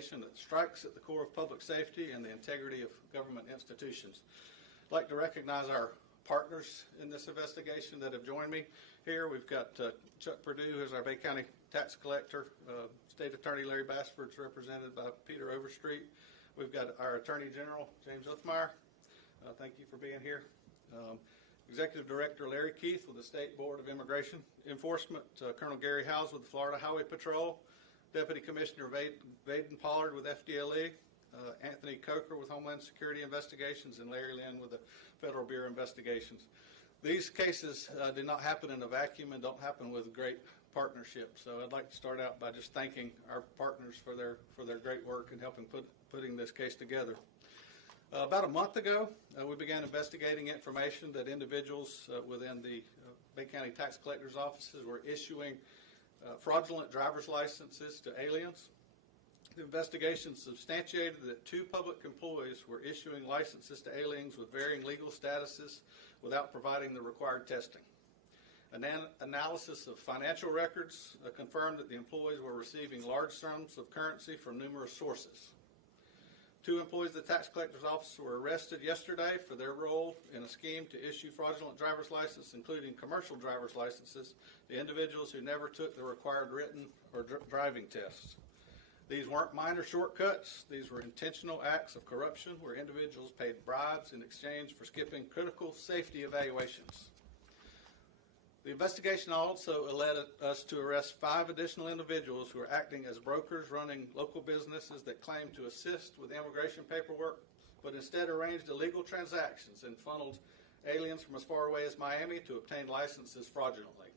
investigation that strikes at the core of public safety and the integrity of government institutions. I'd like to recognize our partners in this investigation that have joined me here. We've got Chuck Perdue, who's our Bay County tax collector. State Attorney Larry Bassford's represented by Peter Overstreet. We've got our Attorney General, James Uthmeier. Thank you for being here. Executive Director Larry Keith with the State Board of Immigration Enforcement, Colonel Gary Howes with the Florida Highway Patrol, Deputy Commissioner Vaden Pollard with FDLE, Anthony Coker with Homeland Security Investigations, and Larry Lynn with the Federal Bureau of Investigations. These cases did not happen in a vacuum and don't happen with great partnership. So I'd like to start out by just thanking our partners for their great work in helping putting this case together. About a month ago, we began investigating information that individuals within the Bay County tax collector's offices were issuing fraudulent driver's licenses to aliens. The investigation substantiated that 2 public employees were issuing licenses to aliens with varying legal statuses without providing the required testing. An analysis of financial records confirmed that the employees were receiving large sums of currency from numerous sources. 2 employees of the tax collector's office were arrested yesterday for their role in a scheme to issue fraudulent driver's licenses, including commercial driver's licenses, to individuals who never took the required written or driving tests. These weren't minor shortcuts. These were intentional acts of corruption where individuals paid bribes in exchange for skipping critical safety evaluations. The investigation also led us to arrest 5 additional individuals who are acting as brokers running local businesses that claim to assist with immigration paperwork, but instead arranged illegal transactions and funneled aliens from as far away as Miami to obtain licenses fraudulently.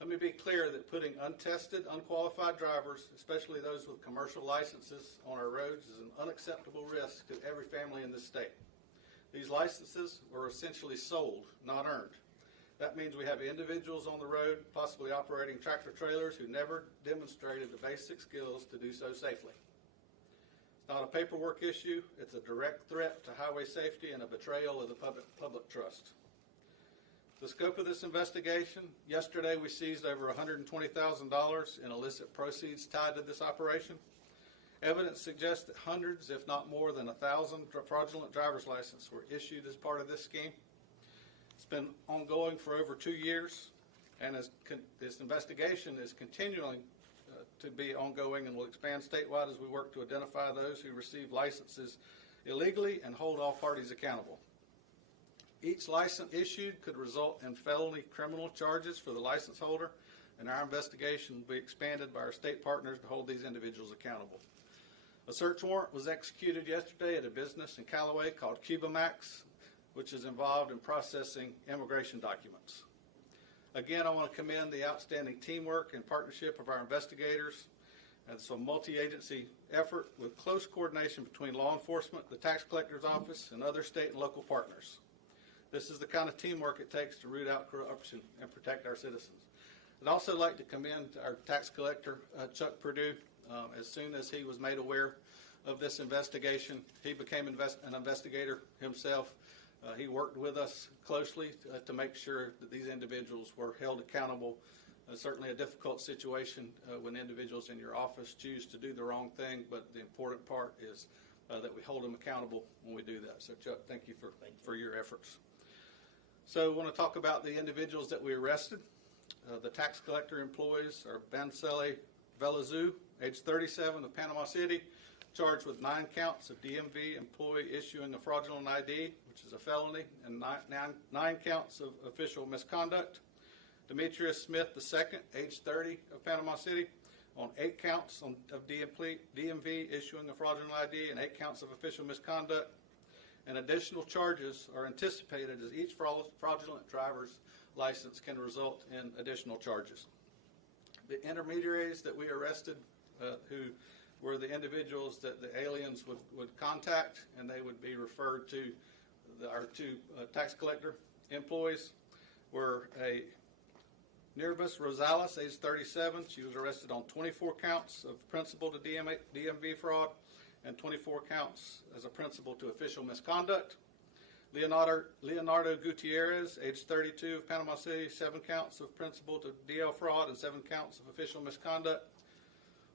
Let me be clear that putting untested, unqualified drivers, especially those with commercial licenses, on our roads is an unacceptable risk to every family in this state. These licenses were essentially sold, not earned. That means we have individuals on the road, possibly operating tractor trailers, who never demonstrated the basic skills to do so safely. It's not a paperwork issue. It's a direct threat to highway safety and a betrayal of the public trust. The scope of this investigation: yesterday we seized over $120,000 in illicit proceeds tied to this operation. Evidence suggests that hundreds, if not more than 1,000 fraudulent driver's licenses were issued as part of this scheme. It's been ongoing for over 2 years, and this investigation is continuing to be ongoing and will expand statewide as we work to identify those who receive licenses illegally and hold all parties accountable. Each license issued could result in felony criminal charges for the license holder, and our investigation will be expanded by our state partners to hold these individuals accountable. A search warrant was executed yesterday at a business in Callaway called Cuba Max, which is involved in processing immigration documents. Again, I want to commend the outstanding teamwork and partnership of our investigators. It's a multi-agency effort with close coordination between law enforcement, the tax collector's office, and other state and local partners. This is the kind of teamwork it takes to root out corruption and protect our citizens. I'd also like to commend our tax collector, Chuck Perdue. As soon as he was made aware of this investigation, he became an investigator himself. He worked with us closely to make sure that these individuals were held accountable. Certainly a difficult situation when individuals in your office choose to do the wrong thing, but the important part is that we hold them accountable when we do that. So Chuck, thank you for your efforts. So I want to talk about the individuals that we arrested. The tax collector employees are Bansele Velazou, age 37, of Panama City, charged with 9 counts of DMV employee issuing a fraudulent ID, which is a felony, and 9 counts of official misconduct. Demetrius Smith II, age 30, of Panama City, on 8 counts of DMV issuing a fraudulent ID and 8 counts of official misconduct. And additional charges are anticipated as each fraudulent driver's license can result in additional charges. The intermediaries that we arrested, who were the individuals that the aliens would contact, and they would be referred to our 2 tax collector employees, were a Nirbus Rosales, age 37. She was arrested on 24 counts of principal to DMV fraud and 24 counts as a principal to official misconduct. Leonardo Gutierrez, age 32, of Panama City, 7 counts of principal to DL fraud and 7 counts of official misconduct.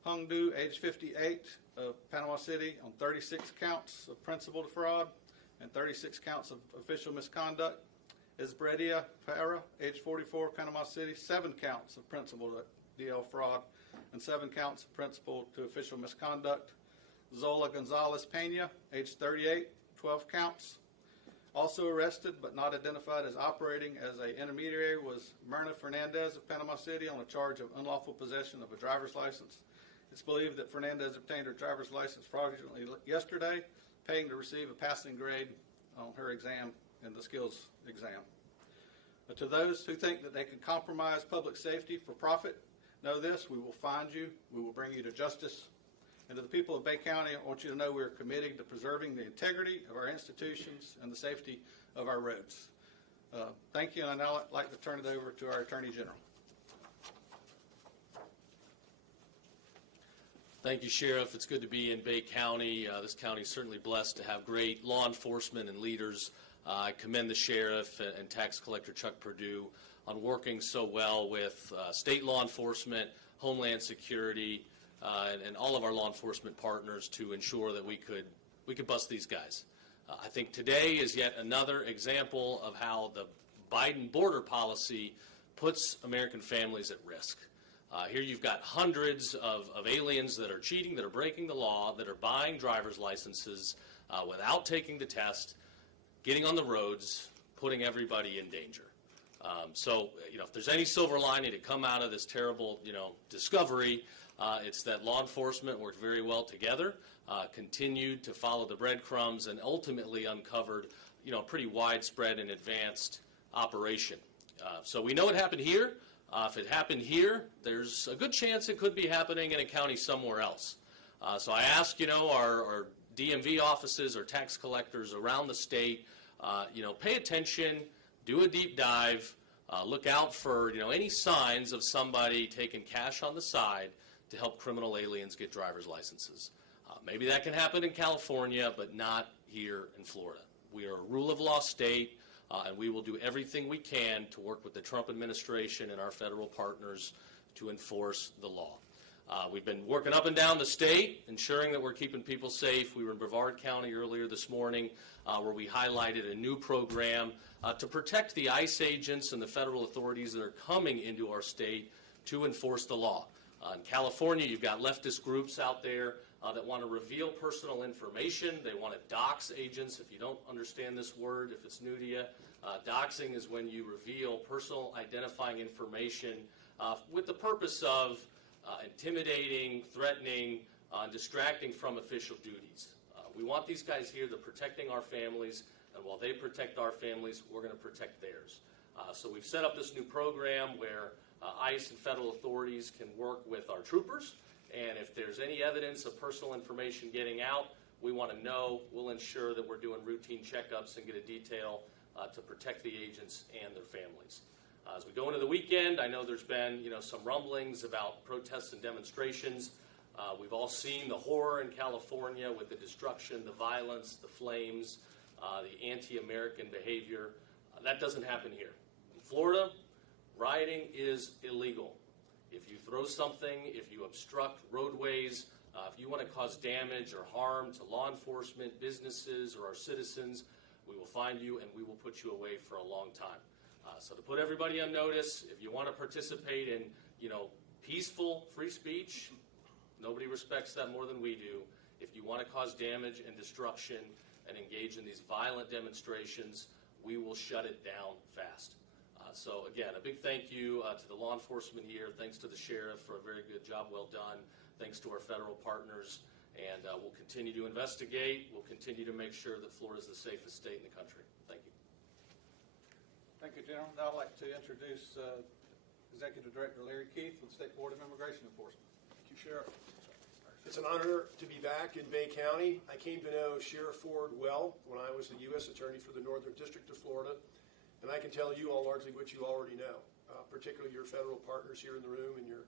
Hung Du, age 58, of Panama City, on 36 counts of principal fraud and 36 counts of official misconduct. Esbredia Parra, age 44, Panama City, 7 counts of principal DL fraud and 7 counts of principal to official misconduct. Zola Gonzalez Pena, age 38, 12 counts. Also arrested but not identified as operating as an intermediary was Myrna Fernandez of Panama City on a charge of unlawful possession of a driver's license. It's believed that Fernandez obtained her driver's license fraudulently yesterday, paying to receive a passing grade on her exam in the skills exam. But to those who think that they can compromise public safety for profit, know this: we will find you, we will bring you to justice. And to the people of Bay County, I want you to know we are committed to preserving the integrity of our institutions and the safety of our roads. Thank you, and I'd now like to turn it over to our Attorney General. Thank you, Sheriff. It's good to be in Bay County. This county is certainly blessed to have great law enforcement and leaders. I commend the Sheriff and Tax Collector Chuck Perdue on working so well with state law enforcement, Homeland Security, and all of our law enforcement partners to ensure that we could bust these guys. I think today is yet another example of how the Biden border policy puts American families at risk. Here you've got hundreds of aliens that are cheating, that are breaking the law, that are buying driver's licenses without taking the test, getting on the roads, putting everybody in danger. So, if there's any silver lining to come out of this terrible, discovery, it's that law enforcement worked very well together, continued to follow the breadcrumbs, and ultimately uncovered, a pretty widespread and advanced operation. So we know it happened here. If it happened here, there's a good chance it could be happening in a county somewhere else. So I ask, our DMV offices or tax collectors around the state, pay attention, do a deep dive, look out for, any signs of somebody taking cash on the side to help criminal aliens get driver's licenses. Maybe that can happen in California, but not here in Florida. We are a rule of law state. And we will do everything we can to work with the Trump administration and our federal partners to enforce the law. We've been working up and down the state, ensuring that we're keeping people safe. We were in Brevard County earlier this morning where we highlighted a new program to protect the ICE agents and the federal authorities that are coming into our state to enforce the law. In California, you've got leftist groups out there that want to reveal personal information. They want to dox agents. If you don't understand this word, if it's new to you, doxing is when you reveal personal identifying information with the purpose of intimidating, threatening, distracting from official duties. We want these guys here. They're protecting our families, and while they protect our families, we're going to protect theirs. So we've set up this new program where ICE and federal authorities can work with our troopers. And if there's any evidence of personal information getting out, we want to know. We'll ensure that we're doing routine checkups and get a detail to protect the agents and their families. As we go into the weekend, I know there's been some rumblings about protests and demonstrations. We've all seen the horror in California with the destruction, the violence, the flames, the anti-American behavior. That doesn't happen here. In Florida, rioting is illegal. If you throw something, if you obstruct roadways, if you want to cause damage or harm to law enforcement, businesses, or our citizens, we will find you and we will put you away for a long time. So to put everybody on notice, if you want to participate in, peaceful free speech, nobody respects that more than we do. If you want to cause damage and destruction and engage in these violent demonstrations, we will shut it down fast. So again, a big thank you to the law enforcement here. Thanks to the sheriff for a very good job well done. Thanks to our federal partners. And we'll continue to investigate. We'll continue to make sure that Florida is the safest state in the country. Thank you. Thank you, General. Now I'd like to introduce Executive Director Larry Keith with the State Board of Immigration Enforcement. Thank you, Sheriff. It's an honor to be back in Bay County. I came to know Sheriff Ford well when I was the U.S. Attorney for the Northern District of Florida. And I can tell you all largely what you already know, particularly your federal partners here in the room and your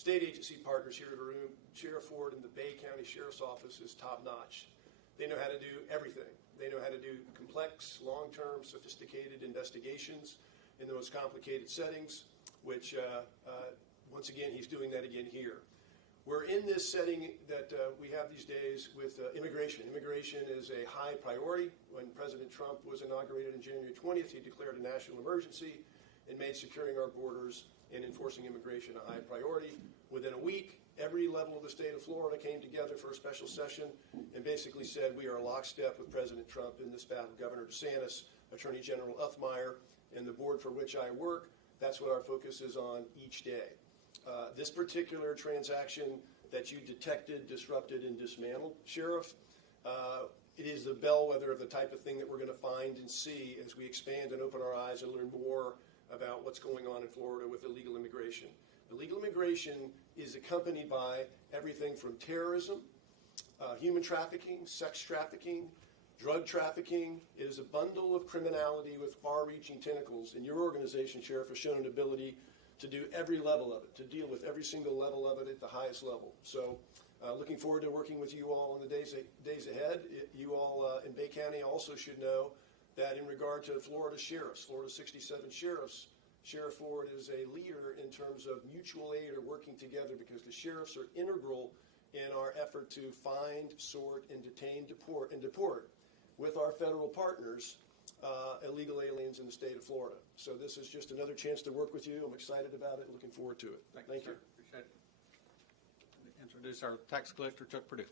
state agency partners here in the room. Sheriff Ford and the Bay County Sheriff's Office is top-notch. They know how to do everything. They know how to do complex, long-term, sophisticated investigations in the most complicated settings, which, once again, he's doing that again here. We're in this setting that we have these days with immigration. Immigration is a high priority. When President Trump was inaugurated on January 20th, he declared a national emergency and made securing our borders and enforcing immigration a high priority. Within a week, every level of the state of Florida came together for a special session and basically said we are lockstep with President Trump in this battle. Governor DeSantis, Attorney General Uthmeier, and the board for which I work, that's what our focus is on each day. This particular transaction that you detected, disrupted, and dismantled, Sheriff, it is the bellwether of the type of thing that we're going to find and see as we expand and open our eyes and learn more about what's going on in Florida with illegal immigration. Illegal immigration is accompanied by everything from terrorism, human trafficking, sex trafficking, drug trafficking. It is a bundle of criminality with far-reaching tentacles, and your organization, Sheriff, has shown an ability to do every level of it, to deal with every single level of it at the highest level. So looking forward to working with you all in the days ahead. You all in Bay County also should know that in regard to Florida sheriffs, Florida 67 sheriffs, Sheriff Ford is a leader in terms of mutual aid or working together, because the sheriffs are integral in our effort to find, sort, and detain, deport with our federal partners illegal aliens in the state of Florida. So this is just another chance to work with you. I'm excited about it and looking forward to it. Thank you. Appreciate it. Introduce our tax collector, Chuck Perdue.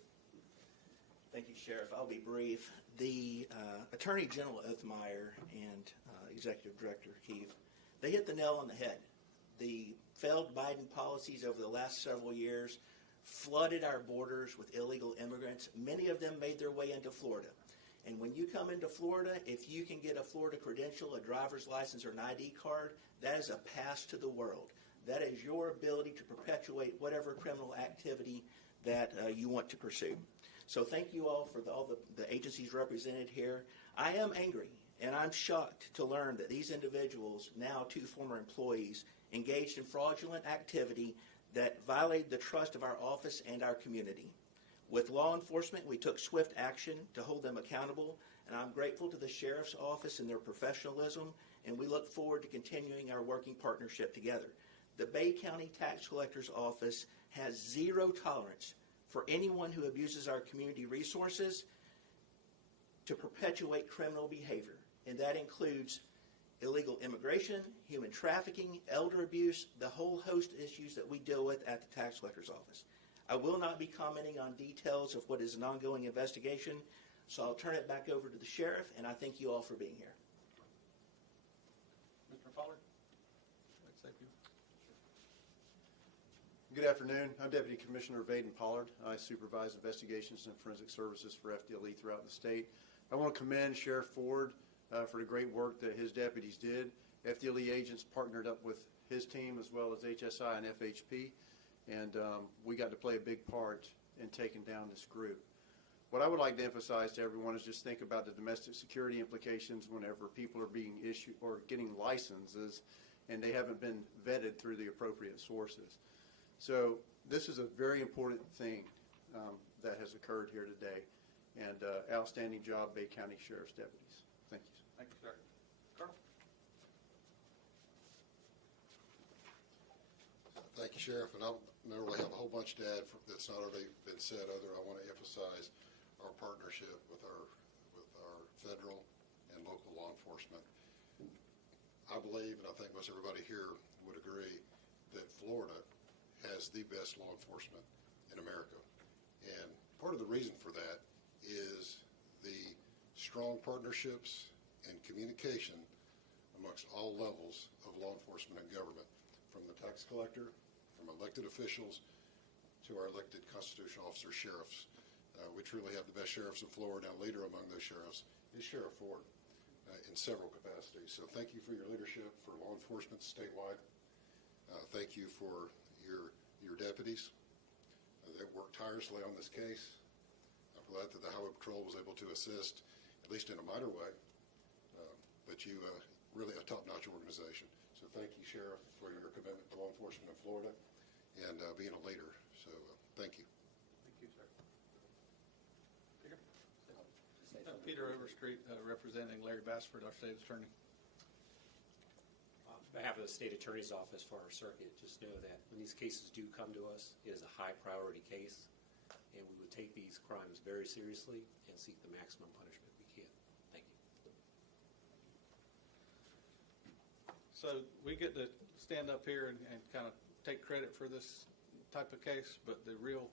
Thank you, Sheriff. I'll be brief. The Attorney General Uthmeier and Executive Director Keefe, they hit the nail on the head. The failed Biden policies over the last several years flooded our borders with illegal immigrants. Many of them made their way into Florida. And when you come into Florida, if you can get a Florida credential, a driver's license, or an ID card, that is a pass to the world. That is your ability to perpetuate whatever criminal activity that you want to pursue. So thank you all for all the agencies represented here. I am angry, and I'm shocked to learn that these individuals, now 2 former employees, engaged in fraudulent activity that violated the trust of our office and our community. With law enforcement, we took swift action to hold them accountable, and I'm grateful to the Sheriff's Office and their professionalism, and we look forward to continuing our working partnership together. The Bay County Tax Collector's Office has zero tolerance for anyone who abuses our community resources to perpetuate criminal behavior, and that includes illegal immigration, human trafficking, elder abuse, the whole host of issues that we deal with at the Tax Collector's Office. I will not be commenting on details of what is an ongoing investigation, so I'll turn it back over to the Sheriff, and I thank you all for being here. Mr. Pollard? Thank you. Good afternoon. I'm Deputy Commissioner Vaden Pollard. I supervise investigations and forensic services for FDLE throughout the state. I want to commend Sheriff Ford for the great work that his deputies did. FDLE agents partnered up with his team as well as HSI and FHP, and we got to play a big part in taking down this group. What I would like to emphasize to everyone is just think about the domestic security implications whenever people are being issued or getting licenses and they haven't been vetted through the appropriate sources. So this is a very important thing that has occurred here today, and outstanding job, Bay County Sheriff's deputies. Thank you. Thank you, sir. Colonel? Thank you, Sheriff. And I don't really have a whole bunch to add that's not already been said. I want to emphasize our partnership with our federal and local law enforcement. I believe, and I think most everybody here would agree, that Florida has the best law enforcement in America. And part of the reason for that is the strong partnerships and communication amongst all levels of law enforcement and government, from the tax collector, from elected officials, to our elected constitutional officers, sheriffs. We truly have the best sheriffs in Florida. Now, leader among those sheriffs is Sheriff Ford in several capacities. So thank you for your leadership for law enforcement statewide. Thank you for your deputies that worked tirelessly on this case. I'm glad that the Highway Patrol was able to assist, at least in a minor way, but you really a top-notch organization. So thank you, Sheriff, for your commitment to law enforcement in Florida and being a leader. So thank you. Thank you, sir. Peter Overstreet, representing Larry Bassford, our state attorney. behalf of the state attorney's office for our circuit, just know that when these cases do come to us, it is a high priority case, and we would take these crimes very seriously and seek the maximum punishment we can. Thank you. So we get to stand up here and kind of take credit for this type of case, but the real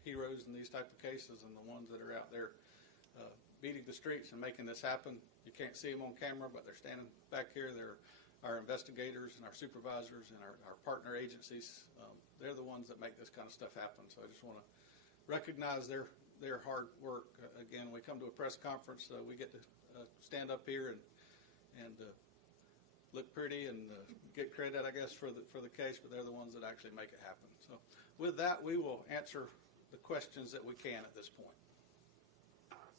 heroes in these type of cases and the ones that are out there beating the streets and making this happen, you can't see them on camera, but they're standing back here. They're our investigators and our supervisors and our partner agencies. They're the ones that make this kind of stuff happen. So I just want to recognize their hard work. Again, we come to a press conference, we get to stand up here and look pretty and get credit, I guess, for the case, but they're the ones that actually make it happen. So with that, we will answer the questions that we can at this point.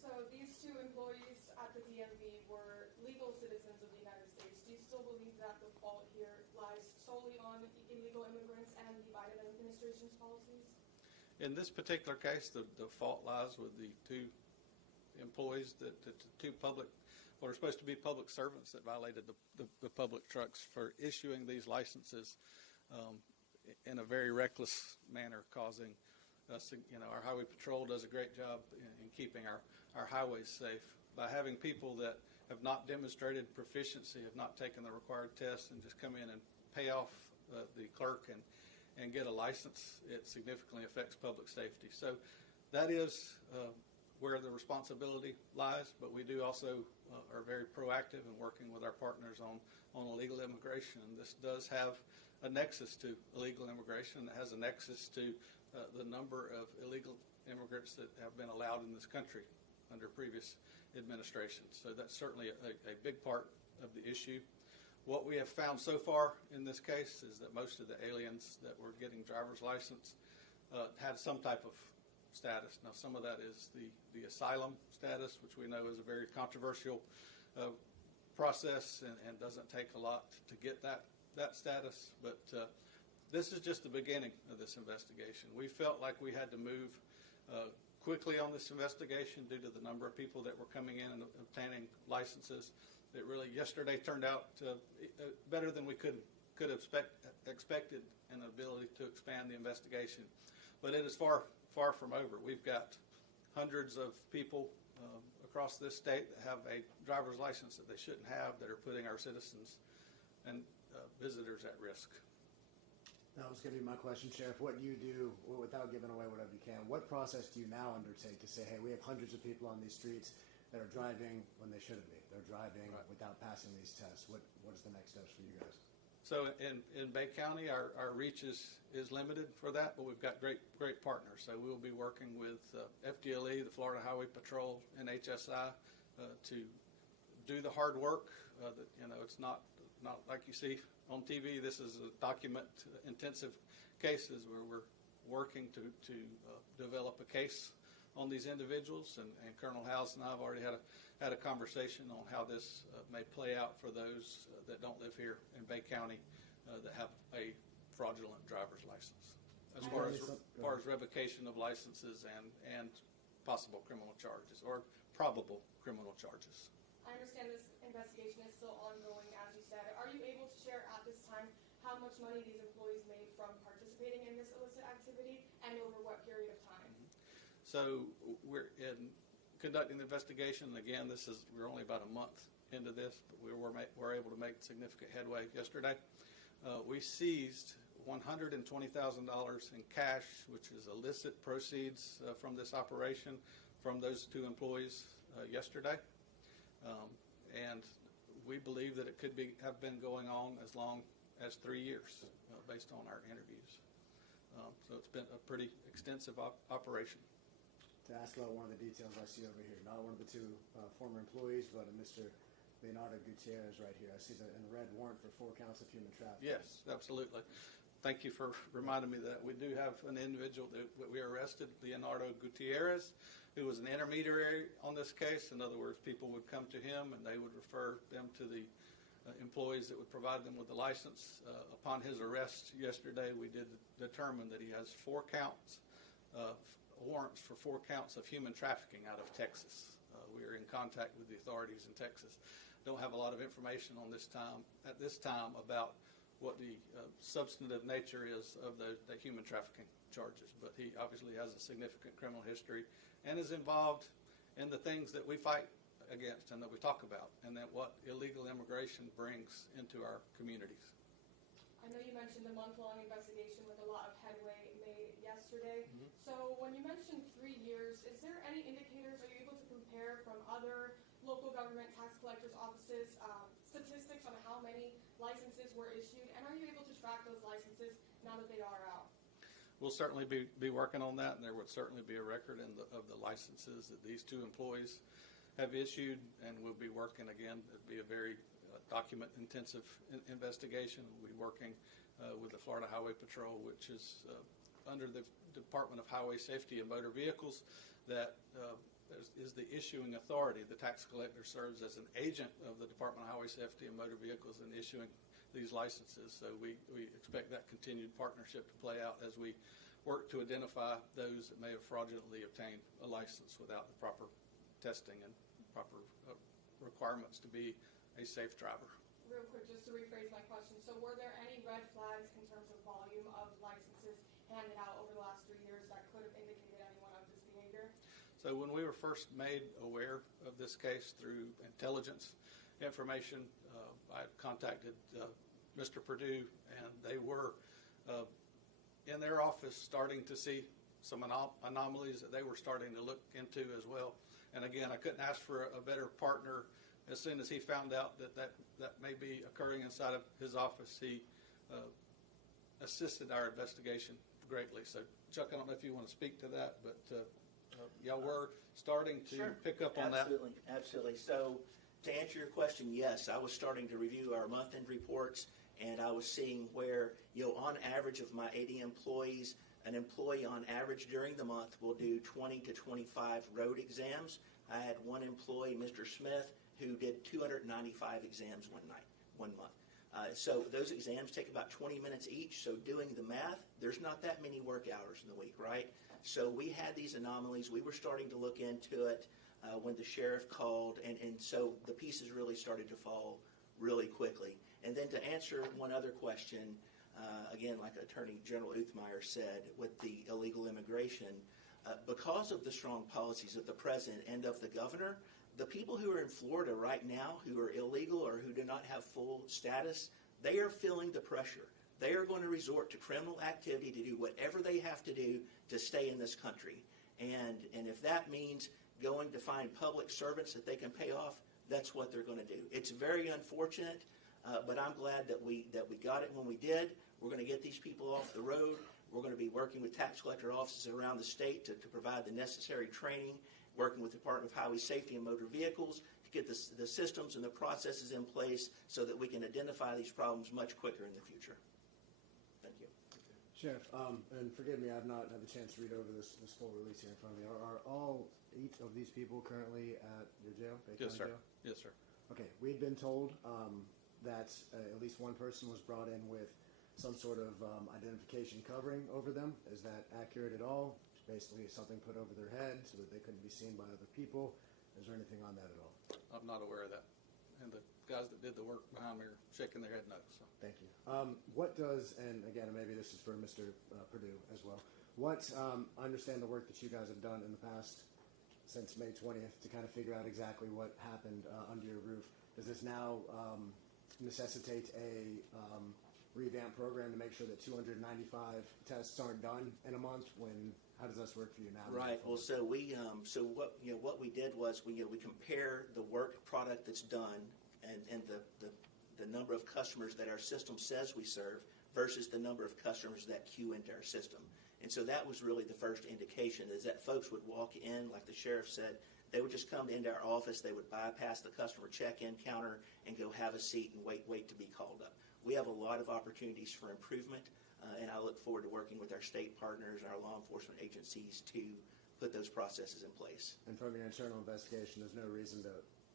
So these two employees at the DMV were legal citizens of the United States. Do you still believe that the fault here lies solely on illegal immigrants and the Biden administration's policies? In this particular case, the fault lies with the two employees, the two public, what are supposed to be public servants that violated the public trucks for issuing these licenses in a very reckless manner, causing us, our highway patrol does a great job in keeping our highways safe by having people that have not demonstrated proficiency, have not taken the required tests, and just come in and pay off the clerk and get a license. It significantly affects public safety. So that is where the responsibility lies, but we do also are very proactive in working with our partners on illegal immigration. And this does have a nexus to illegal immigration. It has a nexus to the number of illegal immigrants that have been allowed in this country under previous administrations. So that's certainly a big part of the issue. What we have found so far in this case is that most of the aliens that were getting driver's license had some type of status. Now, some of that is the asylum status, which we know is a very controversial process and doesn't take a lot to get that status. But this is just the beginning of this investigation. We felt like we had to move quickly on this investigation due to the number of people that were coming in and obtaining licenses. It really, yesterday turned out better than we could have expected an ability to expand the investigation. But it is far from over. We've got hundreds of people across this state that have a driver's license that they shouldn't have, that are putting our citizens and visitors at risk. That was going to be my question, Sheriff. What do you do, without giving away whatever you can, what process do you now undertake to say, hey, we have hundreds of people on these streets that are driving when they shouldn't be? They're driving without passing these tests. What is the next steps for you guys? So in Bay County, our reach is limited for that, but we've got great partners. So we'll be working with FDLE, the Florida Highway Patrol, and HSI to do the hard work. It's not like you see on TV. This is a document-intensive cases where we're working to develop a case on these individuals, and Colonel House and I have already had a conversation on how this may play out for those that don't live here in Bay County that have a fraudulent driver's license, as far as revocation of licenses and possible criminal charges or probable criminal charges. I understand this investigation is still ongoing, as you said. Are you able to share at this time how much money these employees made from participating in this illicit activity and over what period of time? So we're conducting the investigation. Again, we're only about a month into this, but we were able to make significant headway yesterday. We seized $120,000 in cash, which is illicit proceeds from this operation from those two employees yesterday. And we believe that it could have been going on as long as 3 years based on our interviews. So it's been a pretty extensive operation. To ask about one of the details I see over here, not one of the two former employees, but Mr. Leonardo Gutierrez right here. I see the red warrant for 4 counts of human trafficking. Yes, absolutely. Thank you for reminding me that. We do have an individual that we arrested, Leonardo Gutierrez, who was an intermediary on this case. In other words, people would come to him and they would refer them to the employees that would provide them with the license. Upon his arrest yesterday, we did determine that he has 4 counts warrants for 4 counts of human trafficking out of Texas. We are in contact with the authorities in Texas. don't have a lot of information on at this time about what the substantive nature is of the human trafficking charges. But he obviously has a significant criminal history and is involved in the things that we fight against and that we talk about, and that what illegal immigration brings into our communities. I know you mentioned a month-long investigation with a lot of headway made yesterday. So when you mentioned 3 years, is there any indicators, are you able to compare from other local government tax collectors' offices, statistics on how many licenses were issued, and are you able to track those licenses now that they are out? We'll certainly be working on that, and there would certainly be a record of the licenses that these two employees have issued, and we'll be working again. It'd be a very document-intensive investigation. We'll be working with the Florida Highway Patrol, which is under the Department of Highway Safety and Motor Vehicles, that is the issuing authority. The tax collector serves as an agent of the Department of Highway Safety and Motor Vehicles in issuing these licenses. So we expect that continued partnership to play out as we work to identify those that may have fraudulently obtained a license without the proper testing and proper requirements to be a safe driver. Real quick, just to rephrase my question, so were there any red flags in terms of volume of licenses handed out over the last 3 years that could have indicated anyone of this behavior? So when we were first made aware of this case through intelligence information, I contacted Mr. Perdue, and they were in their office starting to see some anomalies that they were starting to look into as well. And again, I couldn't ask for a better partner. As soon as he found out that may be occurring inside of his office, he assisted our investigation greatly. So, Chuck, I don't know if you want to speak to that, but y'all were starting to pick up on that. Absolutely. So, to answer your question, yes, I was starting to review our month-end reports, and I was seeing where, on average of my 80 employees, an employee on average during the month will do 20 to 25 road exams. I had one employee, Mr. Smith, who did 295 exams one month. So those exams take about 20 minutes each. So doing the math, there's not that many work hours in the week, right? So we had these anomalies. We were starting to look into it when the sheriff called, and so the pieces really started to fall really quickly. And then to answer one other question, again, like Attorney General Uthmeier said, with the illegal immigration, because of the strong policies of the president and of the governor, the people who are in Florida right now who are illegal or who do not have full status, they are feeling the pressure. They are going to resort to criminal activity to do whatever they have to do to stay in this country. And if that means going to find public servants that they can pay off, that's what they're going to do. It's very unfortunate, but I'm glad that we got it when we did. We're going to get these people off the road. We're going to be working with tax collector offices around the state to provide the necessary training, working with the Department of Highway Safety and Motor Vehicles to get the systems and the processes in place so that we can identify these problems much quicker in the future. Thank you. Sheriff, and forgive me, I've not had the chance to read over this full release here in front of me. Are all 8 of these people currently at your jail? Yes, sir. Jail? Yes, sir. Okay, we'd been told that at least one person was brought in with some sort of identification covering over them. Is that accurate at all? Basically something put over their head so that they couldn't be seen by other people. Is there anything on that at all? I'm not aware of that. And the guys that did the work behind me are shaking their head no. So. Thank you. What does, and again, maybe this is for Mr. Perdue as well, I understand the work that you guys have done in the past since May 20th to kind of figure out exactly what happened under your roof. Does this now necessitate a revamp program to make sure that 295 tests aren't done in a month? How does this work for you now? Right. Well, so what we did was we compare the work product that's done and the number of customers that our system says we serve versus the number of customers that queue into our system. And so that was really the first indication, is that folks would walk in, like the sheriff said, they would just come into our office, they would bypass the customer check-in counter and go have a seat and wait to be called up. We have a lot of opportunities for improvement, and I look forward to working with our state partners and our law enforcement agencies to put those processes in place. And from your internal investigation, there's no reason to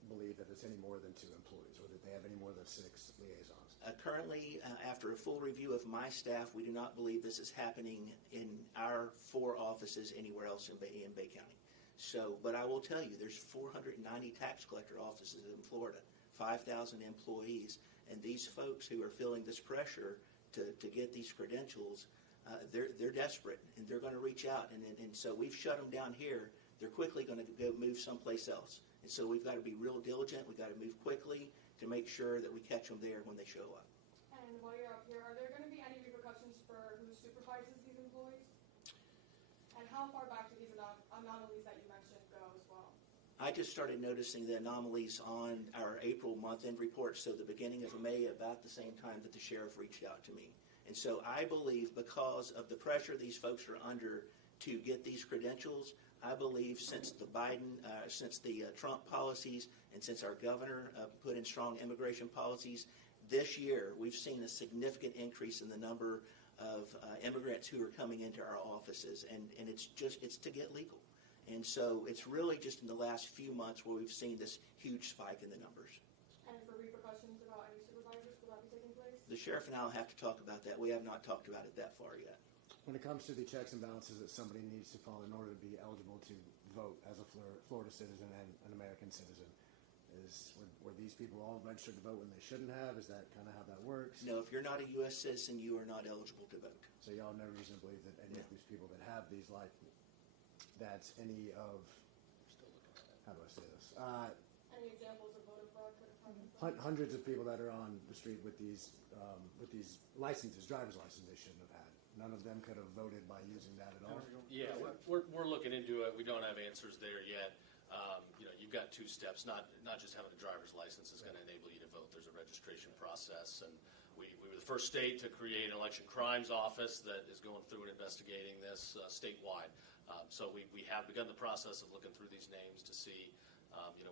believe that it's any more than 2 employees, or that they have any more than 6 liaisons? Currently, after a full review of my staff, we do not believe this is happening in our 4 offices anywhere else in Bay County. So, but I will tell you, there's 490 tax collector offices in Florida. 5,000 employees. And these folks who are feeling this pressure to get these credentials, they're desperate, and they're going to reach out. And so we've shut them down here. They're quickly going to go move someplace else. And so we've got to be real diligent. We've got to move quickly to make sure that we catch them there when they show up. And while you're up here, are there going to be any repercussions for who supervises these employees? And how far back do these anomalies that you mentioned go as well? I just started noticing the anomalies on our April month-end report, so the beginning of May, about the same time that the sheriff reached out to me. And so I believe because of the pressure these folks are under to get these credentials, I believe since the Trump policies and since our governor put in strong immigration policies, this year we've seen a significant increase in the number of immigrants who are coming into our offices, and it's to get legal. And so it's really just in the last few months where we've seen this huge spike in the numbers. And for repercussions about any supervisors, will that be taking place? The sheriff and I will have to talk about that. We have not talked about it that far yet. When it comes to the checks and balances that somebody needs to follow in order to be eligible to vote as a Florida citizen and an American citizen, were these people all registered to vote when they shouldn't have? Is that kind of how that works? No, if you're not a U.S. citizen, you are not eligible to vote. So y'all have no reason to believe that any of these people that have these, like, that's any of, how do I say this? Any examples of voter fraud could have happened? Hundreds of people that are on the street with these licenses, driver's licenses they shouldn't have had. None of them could have voted by using that at all. Yeah, we're looking into it. We don't have answers there yet. You've got two steps. Not just having a driver's license is going to enable you to vote. There's a registration process, and we were the first state to create an election crimes office that is going through and investigating this statewide. So we have begun the process of looking through these names to see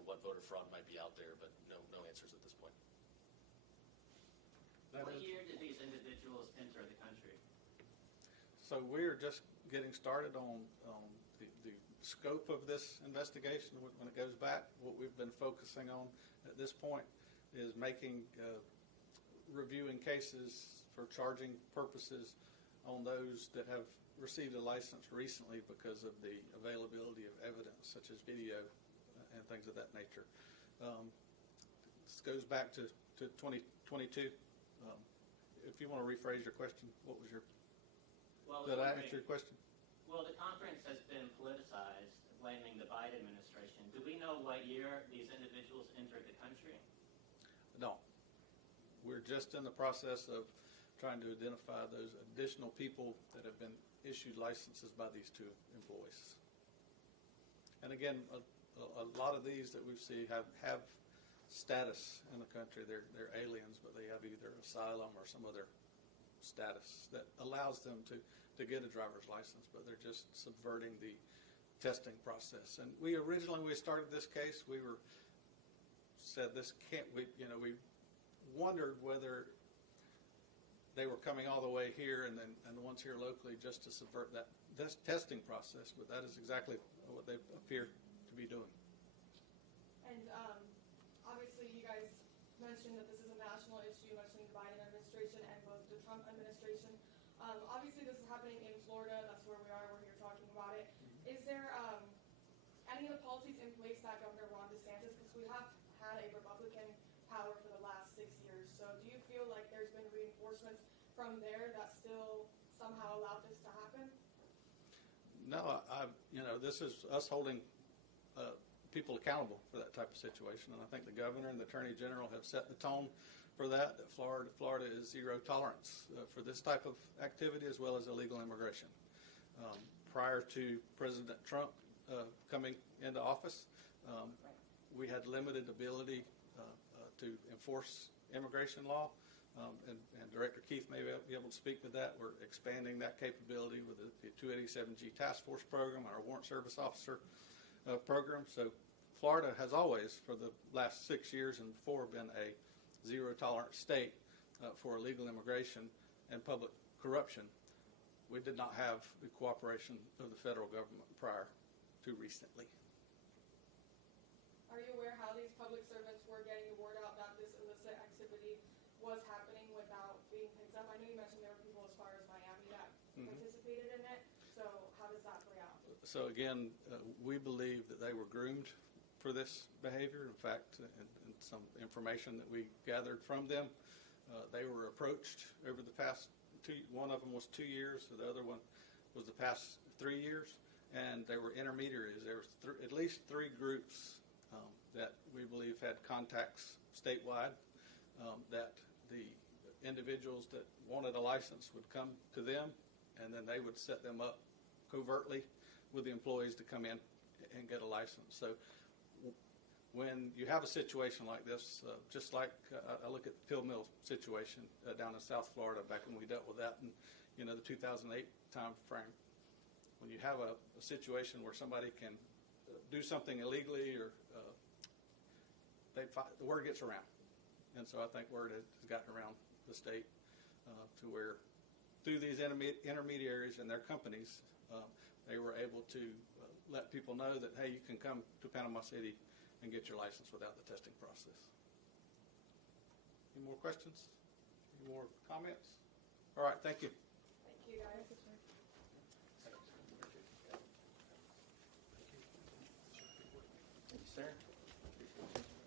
what voter fraud might be out there, but no answers at this point. What year did these individuals enter the country? So we're just getting started on the scope of this investigation. When it goes back, what we've been focusing on at this point is reviewing cases for charging purposes on those that have received a license recently because of the availability of evidence, such as video and things of that nature. This goes back to 2022. If you want to rephrase your question, what was your... Did I answer your question? Well, the conference has been politicized, blaming the Biden administration. Do we know what year these individuals entered the country? No. We're just in the process of trying to identify those additional people that have been issued licenses by these two employees. And again, a lot of these that we see have status in the country. They're aliens, but they have either asylum or some other status that allows them to get a driver's license, but they're just subverting the testing process. And we started this case, we wondered whether they were coming all the way here and the ones here locally just to subvert that testing process, but that is exactly what they appear to be doing. And obviously you guys mentioned that this is a national issue, mentioning the Biden administration and both the Trump administration. Obviously this is happening in Florida, that's where we are, we're here talking about it. Is there any of the policies in place that Governor Ron DeSantis, because we have had a Republican power for the last 6 years, so do you feel like there's been reinforcements from there that still somehow allowed this to happen? No, this is us holding people accountable for that type of situation, and I think the governor and the attorney general have set the tone for that Florida is zero tolerance for this type of activity as well as illegal immigration. Prior to President Trump coming into office, we had limited ability to enforce immigration law, and Director Keith may be able to speak to that. We're expanding that capability with the 287G Task Force program, our Warrant Service Officer program. So Florida has always, for the last 6 years and before, been a zero-tolerance state for illegal immigration and public corruption. We did not have the cooperation of the federal government prior to recently. Are you aware how these public servants were getting the word out that this illicit activity was happening without being picked up? I know you mentioned there were people as far as Miami that participated in it, so how does that play out? So again, we believe that they were groomed for this behavior. In fact, in some information that we gathered from them, they were approached over the past one of them was 2 years, the other one was the past 3 years, and they were intermediaries. There was at least 3 groups that we believe had contacts statewide, that the individuals that wanted a license would come to them, and then they would set them up covertly with the employees to come in and get a license. So when you have a situation like this, just like I look at the Pill Mill situation down in South Florida back when we dealt with that in the 2008 time frame, when you have a situation where somebody can do something illegally or the word gets around. And so I think word has gotten around the state to where through these intermediaries and their companies, they were able to let people know that, hey, you can come to Panama City and get your license without the testing process. Any more questions? Any more comments? All right, thank you. Thank you, guys. Thank you, sir. Appreciate you.